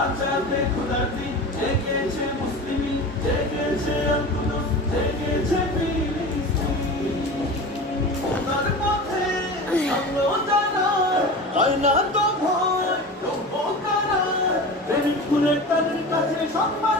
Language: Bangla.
বাঁচাতে খোদার দিন জেগেছে মুসলিমি, জেগেছে আল-কুদস, জেগেছে ফিলিস্তিন। খোদার পথে সামলো যারা, হয় না তো ভয়, তবু কারা, প্রেমিক ফুলের তাদের কাছে সম্মান